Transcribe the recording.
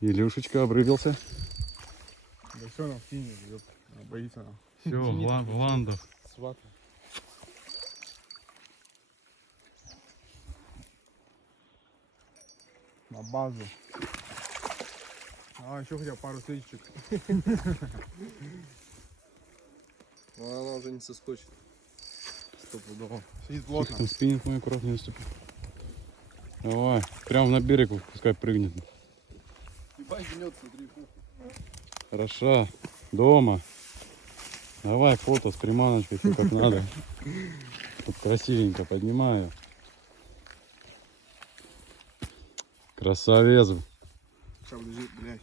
Илюшечка обрыбился. Да все, она в тени, боится она. Все, Вландов. Свата. На базу. А, еще хотя бы пару встречек. Но она уже не соскочит. Стопудово. Сидит плотно. Там спиннинг мой аккуратно наступил. Давай, прям на берег пускай прыгнет. Ебать, гнет, смотри. Хорошо. Дома. Давай фото с приманочкой, все как надо. Тут красивенько поднимаю. Красавец. Сейчас, подожди, блядь.